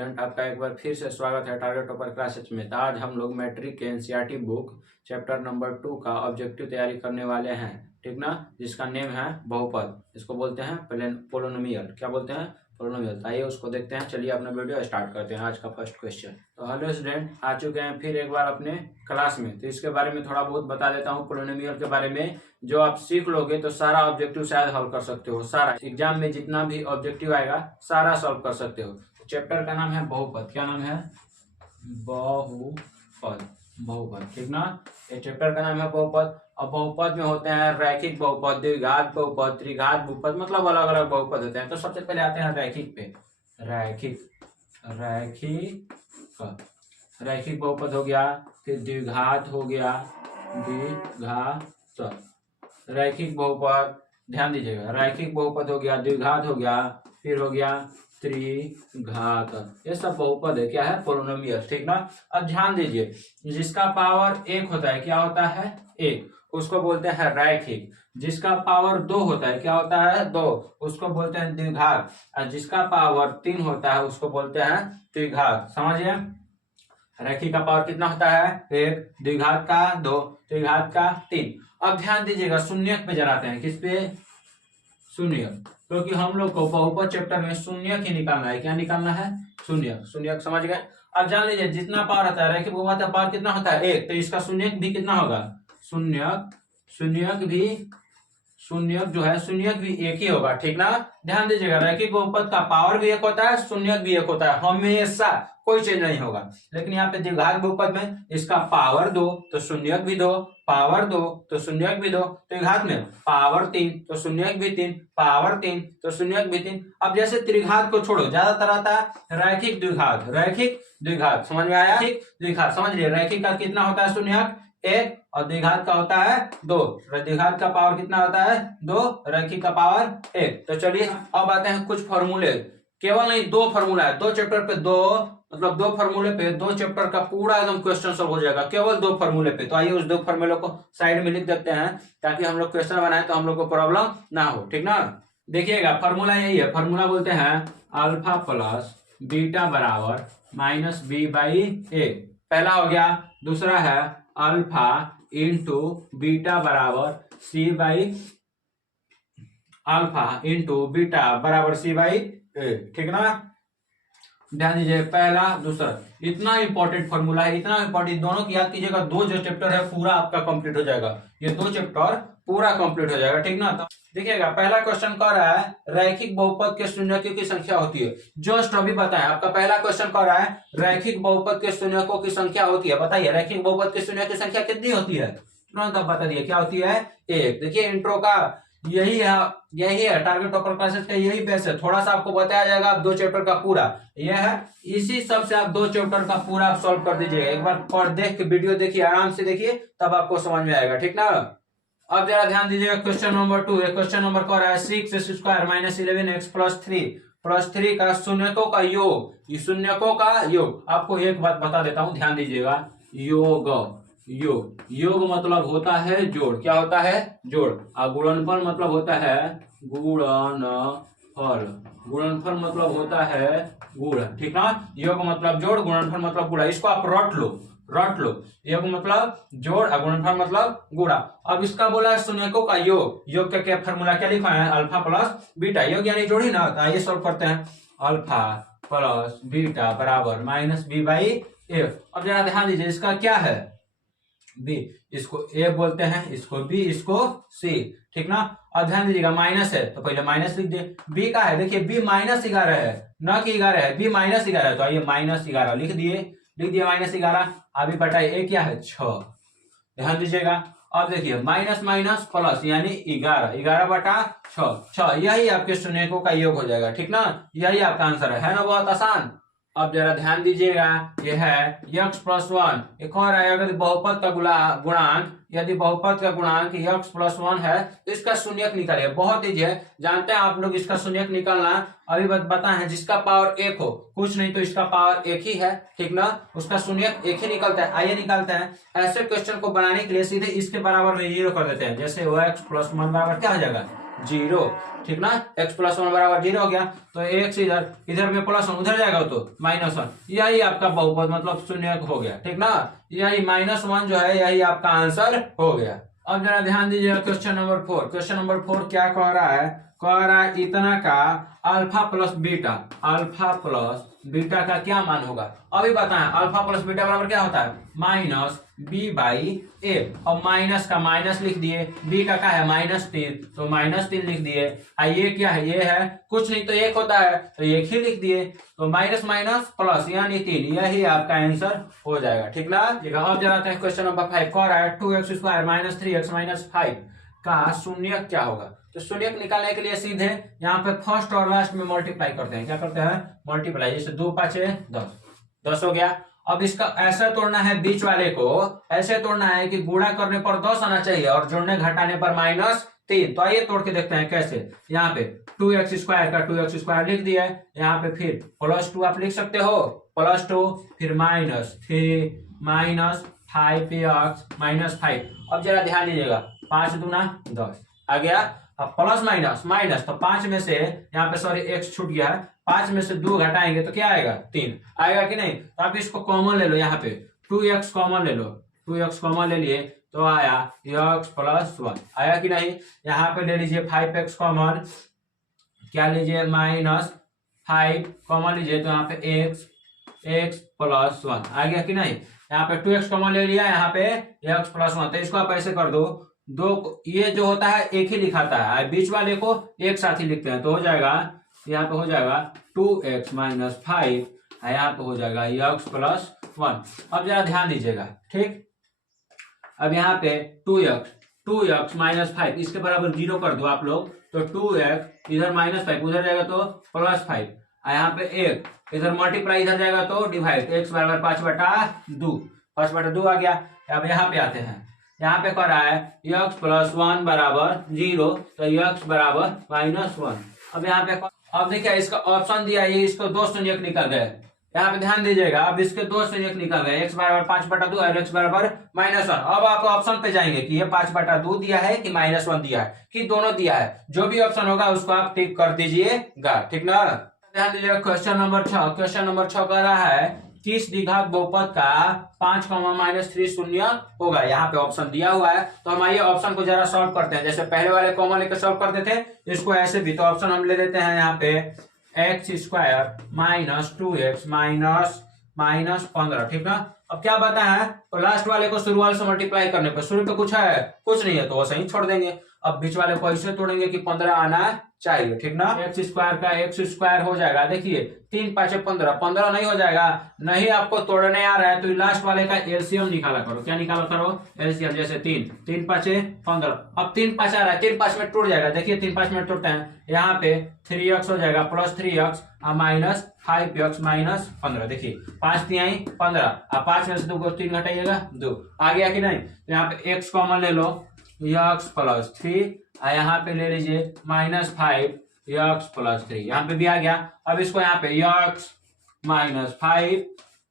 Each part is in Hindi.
स्टूडेंट, आपका एक बार फिर से स्वागत है टारगेट टॉपर क्लासेस में। तो आज हम लोग मैट्रिक के एनसीईआरटी बुक चैप्टर नंबर 2 का ऑब्जेक्टिव तैयारी करने वाले हैं, ठीक ना, जिसका नेम है बहुपद। इसको बोलते हैं पोलिनोमियल। क्या बोलते हैं? पोलिनोमियल। आइए उसको देखते हैं। चलिए अपना वीडियो स्टार्ट करते हैं। आज का फर्स्ट क्वेश्चन। तो हेलो स्टूडेंट, आ चुके हैं फिर एक बार अपने क्लास में। तो इसके बारे में थोड़ा बहुत बता देता हूँ पोलिनोमियल के बारे में। जो आप सीख लोगे तो सारा ऑब्जेक्टिव शायद हल कर सकते हो। सारा एग्जाम में जितना भी ऑब्जेक्टिव आएगा सारा सॉल्व कर सकते हो। चैप्टर का नाम है बहुपद। क्या नाम है? बहुपद। बहुपद, ठीक ना। ये चैप्टर का नाम है बहुपद। अब बहुपद में होते हैं रैखिक बहुपद, द्विघात बहुपद, त्रिघात बहुपद, मतलब अलग अलग बहुपद होते हैं। तो सबसे पहले आते हैं रैखिक पे। रैखिक रैखिक बहुपद हो गया, फिर द्विघात हो गया, द्विघात। रैखिक बहुपद, ध्यान दीजिएगा, रैखिक बहुपद हो गया, द्विघात हो गया, फिर हो गया त्रिघात। ये सब बहुपद है। क्या है? पोलिनोमियल, ठीक ना। अब ध्यान दीजिए, जिसका पावर एक होता है, क्या होता है? एक, उसको बोलते हैं रैखिक। जिसका पावर 2 होता है, क्या होता है? 2, उसको बोलते हैं द्विघात। और जिसका पावर 3 होता है उसको बोलते हैं त्रिघात। समझिए, रैखिक का पावर कितना होता है? 1, द्विघात का 2, त्रिघात का 3। अब ध्यान दीजिएगा, शून्यक पे जलाते हैं। किस पे? शून्यक। क्योंकि हम लोग को बहुपद चैप्टर में शून्यक ही निकालना है। क्या निकालना है? शून्यक। शून्यक, समझ गए। अब जान लीजिए, जितना पावर होता है रैखिक बहुपद का पावर कितना होता है? 1, तो इसका शून्यक भी कितना होगा? शून्यक जो है, शून्यक भी एक ही होगा, ठीक ना। ध्यान दीजिएगा, रैखिक बहुपद का पावर भी एक होता है, शून्यक भी एक होता है, हमेशा कोई चेंज नहीं होगा। लेकिन यहाँ पे द्विघात बहुपद में इसका पावर 2 तो शून्यक भी 2, पावर 2 तो शून्यक भी 2। त्रिघात में पावर 3 तो शून्यक भी 3, पावर 3 तो शून्यक भी 3। अब जैसे त्रिघात को छोड़ो, ज्यादातर आता है रैखिक द्विघात। रैखिक द्विघात समझ में आया? रैखिक द्विघात समझ लिए। रैखिक का कितना होता है? शून्यक 1, और द्विघात का होता है 2। द्विघात का पावर कितना होता है? 2, रैखिक का पावर 1। तो चलिए अब आते हैं कुछ फॉर्मूले। केवल नहीं, 2 फॉर्मूला है। 2 चैप्टर पे 2, मतलब 2 फॉर्मूले पे 2 चैप्टर का पूरा एकदम क्वेश्चन सॉल्व हो जाएगा, केवल 2 फॉर्मूले पे। तो आइए उस 2 फॉर्मूले को साइड में लिख देते हैं, ताकि हम लोग क्वेश्चन बनाए तो हम लोग को प्रॉब्लम ना हो, ठीक ना। देखिएगा, फॉर्मूला यही है। फॉर्मूला बोलते हैं अल्फा प्लस बीटा बराबर माइनस बी बाई ए। पहला हो गया। दूसरा है अल्फा इंटू बीटा बराबर सी बाई, अल्फा इंटू बीटा बराबर सी बाई ए, ठीक ना। ध्यान दीजिए, पहला दूसरा, इतना इंपॉर्टेंट फॉर्मूला है, इतना इंपॉर्टेंट। दोनों की याद कीजिएगा। 2 जो चैप्टर है पूरा आपका कंप्लीट हो जाएगा। ये 2 चैप्टर पूरा कंप्लीट हो जाएगा, ठीक ना। तो देखिएगा, पहला क्वेश्चन कह रहा है रैखिक बहुपद के शून्यकों की संख्या होती है। जस्ट अभी बताएं, आपका पहला क्वेश्चन कह रहा है रैखिक बहुपद के शून्यकों की संख्या होती है। बताइए, रैखिक बहुपद के शून्य की संख्या कितनी होती है? तुरंत आप बता दिए, क्या होती है? 1। देखिए, इंट्रो का यही है टारगेट टॉपर क्लासेस का यही बेस है। थोड़ा सा आपको बताया जाएगा, आप 2 चैप्टर का पूरा यह है। इसी सब से आप 2 चैप्टर का पूरा आप सॉल्व कर दीजिएगा। एक बार और देख के वीडियो देखिए, आराम से देखिए, तब आपको समझ में आएगा, ठीक ना। अब जरा ध्यान दीजिएगा, क्वेश्चन नंबर 2। क्वेश्चन नंबर कह रहा है 6x² माइनस 11x प्लस 3 का शून्यकों का योग। शून्यकों का योग। आपको एक बात बता देता हूं, ध्यान दीजिएगा, योग मतलब होता है जोड़। क्या होता है? जोड़। और गुणनफल मतलब होता है गुणनफल मतलब होता है गुण, ठीक ना। योग मतलब जोड़, गुणनफल मतलब गुणा। इसको आप रट लो। योग मतलब जोड़ और गुणनफल मतलब गुणा। अब इसका बोला है शून्यकों का योग का क्या फॉर्मूला, क्या लिखा है? Alpha plus beta. योग यानी जोड़ ही ना। तो आइए सॉल्व करते हैं। अल्फा प्लस बीटा बराबर माइनस बी बाई ए। अब जरा ध्यान दीजिए, इसका क्या है? बी। इसको ए बोलते हैं, इसको बी, इसको सी, ठीक ना। और ध्यान दीजिएगा, माइनस है तो पहले माइनस लिख दे। बी का है, देखिए बी -11 है, न कि 11 है। बी -11 है, तो आइए -11 लिख दिए -11। अभी बटा ए क्या है? 6। ध्यान दीजिएगा, अब देखिए माइनस माइनस प्लस यानी 11 बटा 6। यही आपके शून्यकों का योग हो जाएगा, ठीक ना। यही आपका आंसर है ना। बहुत आसान। अब जरा ध्यान दीजिएगा, यह है x + 1। एक और है, अगर बहुपद का गुणांक, यदि बहुपद का गुणांक x + 1 है तो इसका शून्यक निकालिए। बहुत ईजी है, जानते हैं आप लोग इसका शून्यक निकालना। अभी बताए हैं, जिसका पावर 1 हो, कुछ नहीं तो इसका पावर 1 ही है, ठीक ना। उसका शून्यक 1 ही निकलता है। आइए निकालते हैं। ऐसे क्वेश्चन को बनाने के लिए सीधे इसके बराबर में 0 कर देते हैं। जैसे x + 1 बराबर क्या हो जाएगा? जीरो, ठीक ना। x प्लस वन बराबर जीरो हो गया, तो x इधर, इधर में प्लस वन उधर जाएगा तो माइनस वन, यही आपका बहुपद मतलब शून्य हो गया, ठीक ना। यही माइनस वन जो है यही आपका आंसर हो गया। अब जरा ध्यान दीजिएगा क्वेश्चन नंबर 4। क्वेश्चन नंबर 4 क्या कह रहा है, कह रहा है इतना का alpha plus beta, alpha plus beta का क्या मान होगा। अभी बताएं अल्फा प्लस बीटा बराबर क्या होता है, माइनस बी बाई ए, और माइनस का माइनस लिख दिए, बी का क्या है -3, तो -3 लिख दिए। ये क्या है, ये है कुछ नहीं तो एक होता है, तो एक ही लिख दिए, तो माइनस माइनस प्लस यानी 3, यही आपका आंसर हो जाएगा, ठीक ना। अब जरा क्वेश्चन नंबर 5 कह रहा है 2x² - 3x - 5 का शून्यक क्या होगा। तो शून्यक निकालने के लिए सीधे यहाँ पे फर्स्ट और लास्ट में मल्टीप्लाई करते हैं, क्या करते हैं, मल्टीप्लाई, जैसे 2 5 10, 10 हो गया। अब इसका ऐसा तोड़ना है बीच वाले को, ऐसे तोड़ना है कि गुणा करने पर 10 आना चाहिए और जोड़ने घटाने पर -3। तो आइए तोड़ के देखते हैं कैसे। यहाँ पे 2x² का 2x² लिख दिया, यहाँ पे फिर +2 आप लिख सकते हो, +2 फिर -3 -5x -5। अब जरा ध्यान दीजिएगा, 5 दूना 10 आ गया। अब प्लस माइनस माइनस, तो 5 में से यहाँ पे सॉरी x छूट गया है, 5 में से 2 घटाएंगे तो क्या आएगा, 3 आएगा कि नहीं। तो आप इसको कॉमन ले लो, यहाँ पे 2x कॉमन ले लो, 2x कॉमन ले लिए तो आया x + 1, आया कि नहीं। यहाँ पे ले लीजिए 5x कॉमन, क्या लीजिए -5 कॉमन लीजिए, तो यहाँ पे x + 1 आ गया कि नहीं। यहाँ पे 2x कॉमन ले लिया, यहाँ पे x + 1, तो इसको आप ऐसे कर दो, दो ये जो होता है एक ही लिखाता है, बीच वाले को एक साथ ही लिखते हैं, तो हो जाएगा यहाँ पे हो जाएगा 2x - 5, यहाँ पे हो जाएगा x + 1। अब जरा ध्यान दीजिएगा, ठीक। अब यहाँ पे 2x - 5 इसके बराबर 0 कर दो आप लोग, तो 2x इधर -5 उधर जाएगा तो +5, यहाँ पे 1 इधर मल्टीप्लाई इधर जाएगा तो डिवाइड, x बराबर 5/2, 5/2 आ गया। अब यहाँ पे आते हैं, यहाँ पे कह रहा है x + 1 बराबर 0, तो x बराबर -1। अब यहाँ पे अब देखिए इसका ऑप्शन दिया, ये इसको 2 शून्यक निकल गए, यहाँ पे ध्यान दीजिएगा। अब इसके 2 शून्यक निकल गए, x बराबर 5/2 और x बराबर -1। अब आप ऑप्शन पे जाएंगे कि ये 5/2 दिया है कि -1 दिया है कि दोनों दिया है, जो भी ऑप्शन होगा उसको आप टिक कर दीजिएगा, ठीक ना। ध्यान दीजिएगा क्वेश्चन नंबर 6। क्वेश्चन नंबर 6 कह रहा है किस द्विघात बहुपद का 5, -3 शून्य होगा। यहाँ पे ऑप्शन दिया हुआ है, तो हम आइए ऑप्शन को जरा सॉल्व करते हैं। जैसे पहले वाले कॉमन लेकर सॉल्व करते थे, इसको ऐसे भी, तो ऑप्शन हम ले लेते हैं यहाँ पे x² - 2x -15, ठीक ना। अब क्या बता है, तो लास्ट वाले को शुरू वाले से मल्टीप्लाई करने पर, शुरू पे कुछ है कुछ नहीं है तो वैसे ही छोड़ देंगे। अब बीच वाले को ऐसे तोड़ेंगे कि 15 आना चाहिए, ठीक ना। x² का x² हो जाएगा, देखिए 3 5 15, 15 नहीं हो जाएगा, नहीं आपको तोड़ने आ रहा है तो लास्ट वाले का एलसीएम निकाला करो। क्या निकाला करो, एलसीएम, जैसे 3 5 15। अब 3 5 आ रहा है, 3 5 में टूट जाएगा, देखिए 3 5 में टूटते हैं, यहाँ पे 3x हो जाएगा +3x -5x -15। देखिए 5 3 15, अब 5 में से 2 को 3 घटाइएगा 2, आ गया कि नहीं। तो यहाँ पे x कॉमन ले लो, x + 3, यहाँ पे ले लीजिए -5 x + 3, यहाँ पे भी आ गया। अब इसको यहाँ पे x - 5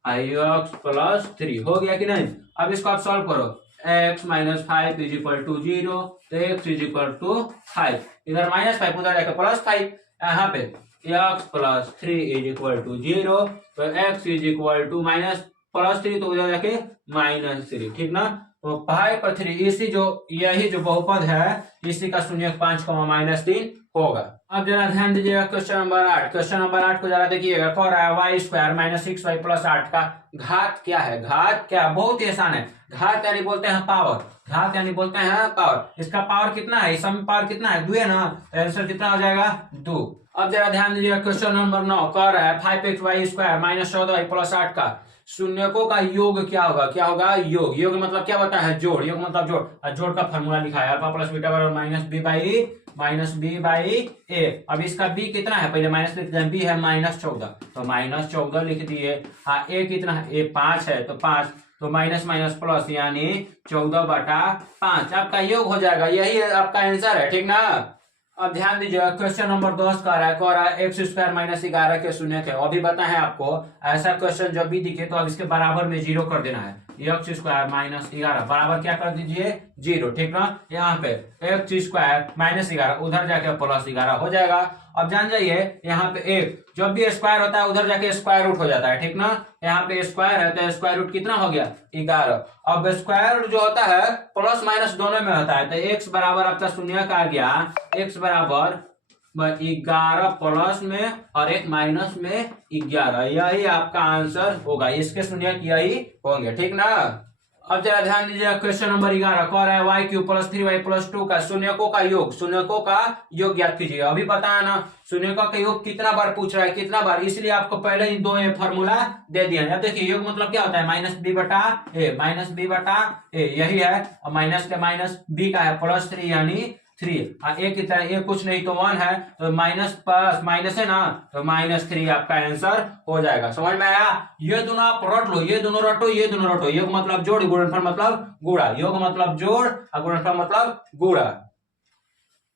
x + 3 हो गया कि नहीं। अब इसको आप सॉल्व करो, x - 5 = 0, तो x = 5, इधर -5 उधर जाकर +5, यहाँ पे x + 3 = 0, तो x +3 तो उधर जाके -3, ठीक ना। तो 5/3 इसी जो यही जो बहुपद है इसी का शून्यक 5, -3 होगा। अब जरा ध्यान दीजिएगा क्वेश्चन नंबर 8। क्वेश्चन नंबर 8 को जरा देखिएगा, कह रहा है y² - 6y + 8 का घात क्या है। घात क्या, बहुत ही आसान है, घात यानी बोलते हैं पावर, घात यानी बोलते हैं पावर। इसका पावर कितना है, इस समय पावर कितना है, 2 है ना, तो आंसर कितना हो जाएगा 2। अब जरा ध्यान दीजिएगा क्वेश्चन नंबर 9, कह रहा है 5xy² - 14y + 8 का शून्यकों का योग क्या होगा। क्या होगा, योग। योग मतलब क्या होता है, जोड़। योग मतलब जोड़, और जोड़ का फॉर्मूला लिखा है अल्फा + बीटा बराबर -b/a। अब इसका b कितना है, पहले माइनस लिख दें, b है -14, तो -14 लिख दिए। हाँ, a कितना है, a 5 है, तो 5, तो माइनस माइनस प्लस यानी 14/5 आपका योग हो जाएगा, यही आपका आंसर है, ठीक ना। अब ध्यान दीजिए क्वेश्चन नंबर 10 का रहा है x² - 11 के शून्यक है। अभी बताए आपको ऐसा क्वेश्चन जब भी दिखे तो अब इसके बराबर में 0 कर देना है, एक्स स्क्वायर माइनस 11 बराबर क्या कर दीजिए 0, ठीक ना। यहाँ पे एक्स स्क्वायर माइनस 11 उधर जाके प्लस 11 हो जाएगा। अब जान जाइए यहाँ पे एक जब भी स्क्वायर होता है उधर जाके स्क्वायर रूट हो जाता है, ठीक ना। यहाँ पे स्क्वायर है तो स्क्वायर रूट कितना हो गया 11। अब स्क्वायर रूट जो होता है प्लस माइनस दोनों में होता है, तो एक्स बराबर आपका शून्य का आ गया, एक्स बराबर 11 प्लस में और एक माइनस में 11, यही आपका आंसर होगा। इसके शून्य यही होंगे, ठीक ना। अब जरा ध्यान दीजिए क्वेश्चन नंबर 11 कह रहा है Y Q plus 3y plus 2 का शून्यकों का योग, शून्यकों का योग ज्ञात कीजिए। अभी बताया ना शून्यकों का योग कितना बार पूछ रहा है, कितना बार, इसलिए आपको पहले ही दो फॉर्मूला दे दिया है। देखिए योग मतलब क्या होता है माइनस बी बटा ए, माइनस बी बटा ए यही है, और माइनस के माइनस बी का है प्लस 3 यानी 3, एक कितना है, एक कुछ नहीं तो 1 है, तो माइनस प्लस माइनस है ना, तो -3 आपका आंसर हो जाएगा। समझ में आया। ये दोनों आप रट लो, ये दोनों रटो, ये दोनों रटो। योग मतलब जोड़, गुणनफल मतलब गुणा, योग मतलब जोड़ और गुणनफल मतलब गुणा।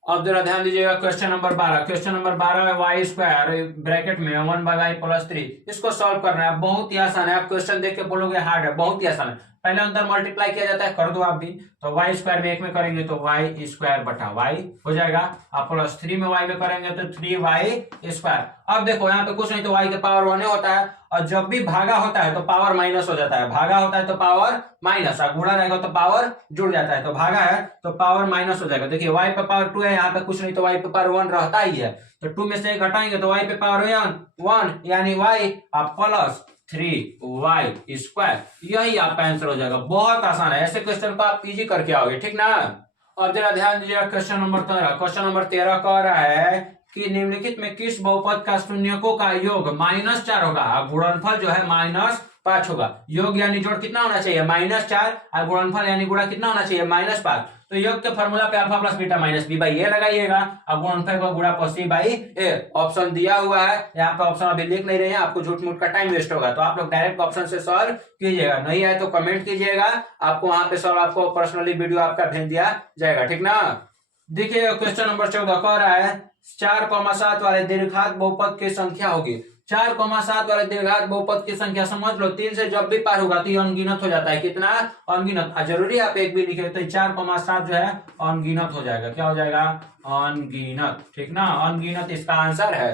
अब जरा ध्यान दीजिएगा क्वेश्चन नंबर 12, क्वेश्चन नंबर 12 है वाई स्क्वायर ब्रैकेट में 1/y प्लस 3, इसको सॉल्व करना है। बहुत ही आसान है, आप क्वेश्चन देख के बोलोगे हार्ड है, बहुत ही आसान है। पहले अंदर मल्टीप्लाई किया जाता है, कर दो आप भी, तो वाई स्क्वायर में एक में करेंगे तो वाई स्क्वायर बटा वाई हो जाएगा, आप प्लस 3 में वाई में करेंगे तो 3y स्क्वायर। अब देखो यहाँ पे कुछ नहीं तो y के पावर 1 होता है, और जब भी भागा होता है तो पावर माइनस हो जाता है, भागा होता है तो पावर माइनस, और गुणा रहेगा तो पावर जुड़ जाता है, तो भागा है तो पावर माइनस हो जाएगा। देखिए y पे पावर 2 है, यहाँ पे कुछ नहीं तो y पे पावर 1 रहता ही है, तो 2 में से 1 घटाएंगे तो y पे पावर 1 यानी y आप प्लस 3y स्क्वायर, यही आपका आंसर हो जाएगा। बहुत आसान है, ऐसे क्वेश्चन को आप इजी करके आओगे, ठीक ना। अब जरा ध्यान दीजिएगा क्वेश्चन नंबर 13, क्वेश्चन नंबर 13 कह रहा है कि निम्नलिखित में किस बहुपद का शून्यकों का योग -4 होगा, गुणनफल जो है -5 होगा। योग यानी जोड़ कितना होना चाहिए -4, और गुणनफल यानी गुणा कितना होना चाहिए -5। तो योग के फॉर्मूला पे alpha plus beta minus B by A लगाइएगा, और गुणनफल को गुणा पर सी बाई ए। ऑप्शन दिया हुआ है, यहाँ पे ऑप्शन अभी लिख नहीं रहे हैं, आपको झूठ मूठ का टाइम वेस्ट होगा, तो आप लोग डायरेक्ट ऑप्शन से सॉल्व कीजिएगा। नहीं आए तो कमेंट कीजिएगा, आपको वहां पे सॉल्व आपको पर्सनली वीडियो आपका भेज दिया जाएगा, ठीक ना। देखिए क्वेश्चन नंबर 14 कह रहा है 4,7 वाले दीर्घात बहुपद की संख्या होगी। 4,7 वाले दीर्घात बहुपद की संख्या समझ लो 3 से जब भी पार होगा तो ये अनगिनत हो जाता है। कितना अनगिनत, जरूरी आप एक भी लिखे तो 4,7 जो है अनगिनत हो जाएगा। क्या हो जाएगा अनगिनत, ठीक ना, अनगिनत इसका आंसर है।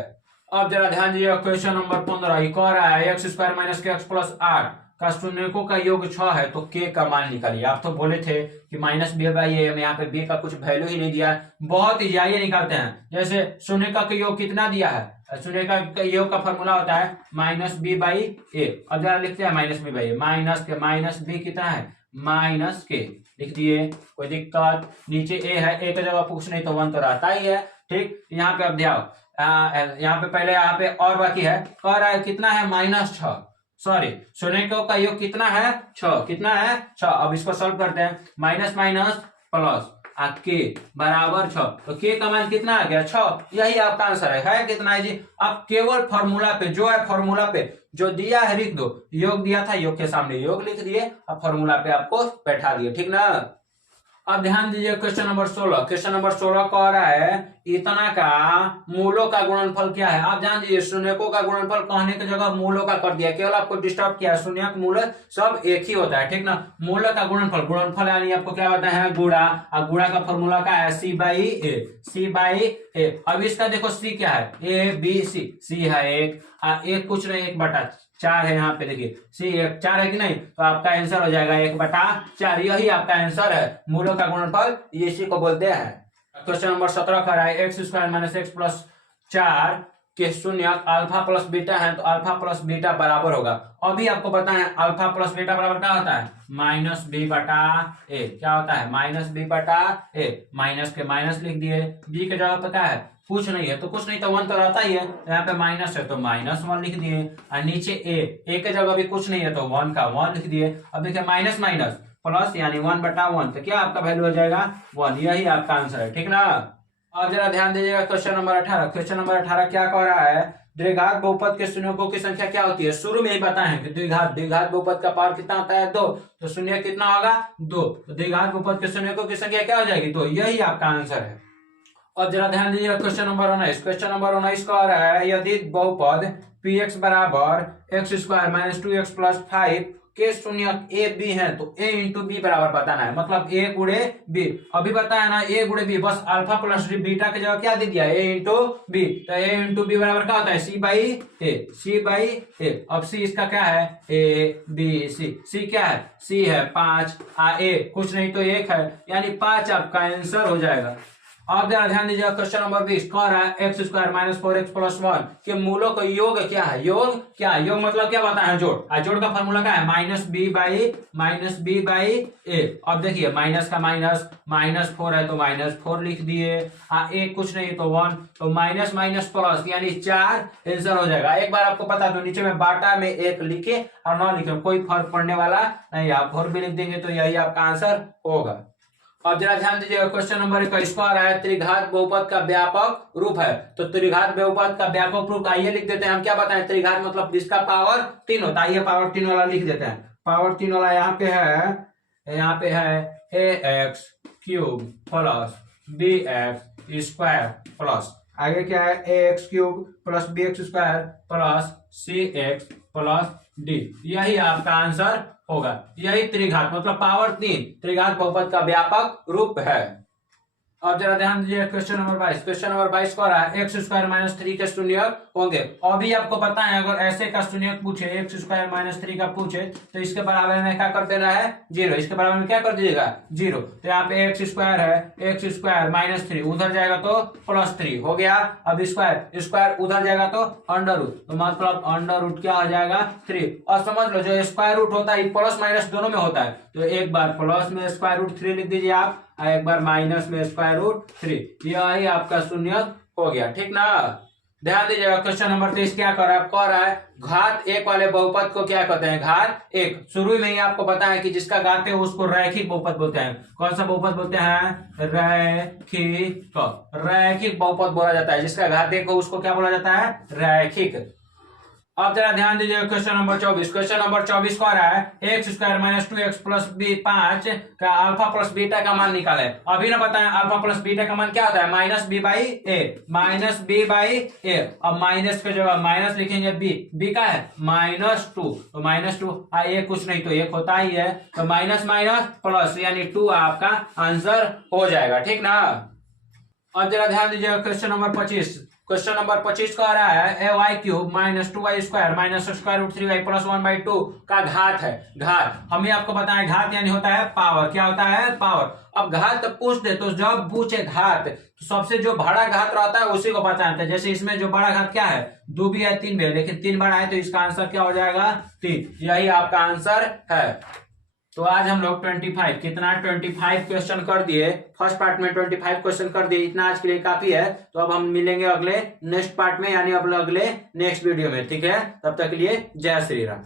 अब जरा ध्यान दीजिएगा क्वेश्चन नंबर 15 कह रहा है x स्क्वायर माइनस के एक्स प्लस 8 का शून्यकों का योग 6 है, तो k का मान निकालिए। आप तो बोले थे कि माइनस बी बाई ए, यहाँ पे b का कुछ वैल्यू ही नहीं दिया है, बहुत ही आइए निकालते हैं। जैसे शून्य का योग कितना दिया है, शून्य का योग का फॉर्मूला होता है माइनस बी बाई ए। अब जरा लिखते हैं minus B by A, minus के माइनस बी कितना है माइनस के, लिख दिए, कोई दिक्कत। नीचे ए है, ए की जगह कुछ नहीं तो 1 तो रहता ही है, ठीक। यहाँ पे अब ध्यान, यहाँ पे पहले यहाँ पे और बाकी है, कह रहा है कितना है -6, सॉरी शून्यकों का योग कितना है 6, कितना है 6। अब इसको सॉल्व करते हैं, माइनस माइनस प्लस के बराबर 6, तो के का मान कितना आ गया 6, यही आपका आंसर है कितना है जी। आप केवल फॉर्मूला पे जो है, फॉर्मूला पे जो दिया है लिख दो, योग दिया था योग के सामने योग लिख दिए, अब फॉर्मूला पे आपको बैठा दिए, ठीक ना। अब ध्यान दीजिए क्वेश्चन नंबर 16, क्वेश्चन नंबर 16 कह रहा है इतना का मूलों का गुणनफल क्या है। आप जान दीजिए शून्यकों का गुणनफल कहने की जगह मूलों का कर दिया, केवल आपको डिस्टर्ब किया, शून्य मूल सब एक ही होता है, ठीक ना। मूल का गुणनफल, गुणनफल यानी आपको क्या बताया है गुणा, और गुणा का फॉर्मूला क्या है सी बाई ए, सी बाई ए। अब इसका देखो सी क्या है ए बी सी, सी है 1, एक कुछ नहीं 1/4 है, यहाँ पे देखिए सी 4 है कि नहीं, तो आपका आंसर हो जाएगा 1/4, यही आपका आंसर है। मूलों का गुणनफल इसी को बोलते हैं। क्वेश्चन नंबर 17 का है x square minus x plus 4 के शून्य अल्फा प्लस बीटा है, तो अल्फा प्लस बीटा बराबर होगा। अभी आपको बताएं अल्फा प्लस बीटा बराबर क्या होता है माइनस बी बटा ए, क्या होता है माइनस बी बटा ए, माइनस के माइनस लिख दिए, बी के जगह पे क्या है कुछ नहीं है तो कुछ नहीं तो 1 तो रहता ही है, यहाँ पे माइनस है तो -1 लिख दिए, और नीचे ए के जगह भी कुछ नहीं है तो 1 का 1 लिख दिए। अब देखिए माइनस माइनस प्लस यानी 1/1, तो क्या आपका वैल्यू हो जाएगा 1, यही आपका आंसर है, ठीक ना। अब जरा ध्यान दीजिएगा क्वेश्चन नंबर 18, क्वेश्चन नंबर 18 क्या कह रहा है द्विघात बहुपद के शून्यकों की संख्या क्या होती है। शुरू में ही बताएं कि द्विघात बहुपद का पावर कितना होता है 2, तो शून्य कितना होगा 2, तो द्विघात बहुपद के शून्यकों की संख्या क्या हो जाएगी 2, यही आपका आंसर है। और जरा ध्यान दीजिएगा क्वेश्चन नंबर 19, क्वेश्चन नंबर 19 कह रहा है यदि बहुपद px बराबर x square minus 2x plus 5 के शून्यक ए बी है तो ए इंटू बी बराबर बताना है, मतलब ए गुणे बी। अभी बताया ना ए गुणे बी, बस अल्फा प्लस बीटा की जगह क्या दे दिया, ए इंटू बी। तो ए इंटू बी बराबर क्या होता है, सी बाई ए, सी बाई ए। अब सी इसका क्या है, ए बी सी। सी क्या है, सी है 5, ए कुछ नहीं तो 1 है, यानी 5 आपका आंसर हो जाएगा। अब जरा ध्यान दीजिएगा क्वेश्चन नंबर 20 कह रहा है x square minus 4x plus 1 के मूलों का योग क्या है। योग क्या है, योग मतलब क्या बताए, जोड़। जोड़ का फॉर्मूला क्या है, माइनस बी बाई ए। अब देखिए माइनस का माइनस, -4 है तो -4 लिख दिए, ए कुछ नहीं तो 1, तो माइनस माइनस प्लस यानी 4 आंसर हो जाएगा। एक बार आपको बता दो नीचे में बाटा में 1 लिखे और 9 लिखे, कोई फर्क पड़ने वाला नहीं, आप 4 भी लिख देंगे तो यही आपका आंसर होगा। अब जरा ध्यान दीजिएगा क्वेश्चन नंबर 21 पर है त्रिघात बहुपद का व्यापक रूप है। तो त्रिघात बहुपद का व्यापक रूप आइए लिख देते हैं। हम क्या बताएं, त्रिघात मतलब जिसका पावर 3 होता है, आइए पावर 3 वाला लिख देते हैं। पावर 3 वाला यहाँ पे है ax cube plus bx square plus आगे क्या है ax cube plus bx square plus cx plus d। यही आपका आंसर होगा। यही त्रिघात मतलब पावर 3 त्रिघात बहुपद का व्यापक रूप है। अब जरा ध्यान दीजिए क्वेश्चन नंबर 22। क्वेश्चन नंबर 22 कह रहा है एक्स स्क्वायर माइनस 3 के शून्यक होंगे। अभी आपको पता है अगर ऐसे का शून्यक पूछे, एक्स स्क्वायर माइनस 3 का पूछे तो इसके बराबर में क्या कर देना है, 0। इसके बराबर में क्या कर दीजिएगा, 0। तो यहाँ पे एक्स स्क्वायर है, एक्स स्क्वायर माइनस 3 उधर जाएगा तो प्लस 3 हो गया। अब स्क्वायर स्क्वायर उधर जाएगा तो अंडर रूट, तो मतलब अंडर रूट क्या हो जाएगा 3। और समझ लो जो स्क्वायर रूट होता है प्लस माइनस दोनों में होता है, तो एक बार प्लस में स्क्वायर रूट 3 लिख दीजिए आप, एक बार माइनस में स्क्वायर रूट 3। यही आपका शून्यक हो गया, ठीक ना। ध्यान दीजिएगा क्वेश्चन नंबर 23 क्या कर रहा है घात 1 वाले बहुपद को क्या कहते हैं, घात 1। शुरू में ही आपको पता है कि जिसका घात है उसको रैखिक बहुपद बोलते हैं। कौन सा बहुपद बोलते हैं, रैखिक बहुपद बोला जाता है। जिसका घात 1 हो उसको क्या बोला जाता है, रैखिक। अब जरा ध्यान दीजिए क्वेश्चन नंबर 24। क्वेश्चन नंबर 24 कह रहा है x square minus 2x plus B 5 का अल्फा प्लस बीटा का मान निकाले। अभी ना बताएं अल्फा प्लस बीटा का मान क्या होता है, माइनस बी बाई ए। अब माइनस के जगह माइनस लिखेंगे, बी का है -2, तो -2 ए कुछ नहीं तो 1 होता ही है, तो माइनस माइनस प्लस यानी 2 आपका आंसर हो जाएगा, ठीक ना। अब जरा ध्यान दीजिएगा क्वेश्चन नंबर 25। क्वेश्चन नंबर 25 कह रहा है A Y cube minus 2y square minus square root 3y plus 1/2 का घात है। घात हमें आपको बताया घात यानी होता है पावर। क्या होता है, पावर। अब घात पूछ दे तो जब पूछे घात तो सबसे जो बड़ा घात रहता है उसी को बताते हैं। जैसे इसमें जो बड़ा घात क्या है, 2 भी है 3 भी है, लेकिन 3 बड़ा है तो इसका आंसर क्या हो जाएगा, 3। यही आपका आंसर है। तो आज हम लोग 25 क्वेश्चन कर दिए। फर्स्ट पार्ट में 25 क्वेश्चन कर दिए, इतना आज के लिए काफी है। तो अब हम मिलेंगे अगले नेक्स्ट पार्ट में, यानी अगले नेक्स्ट वीडियो में, ठीक है। तब तक के लिए जय श्री राम।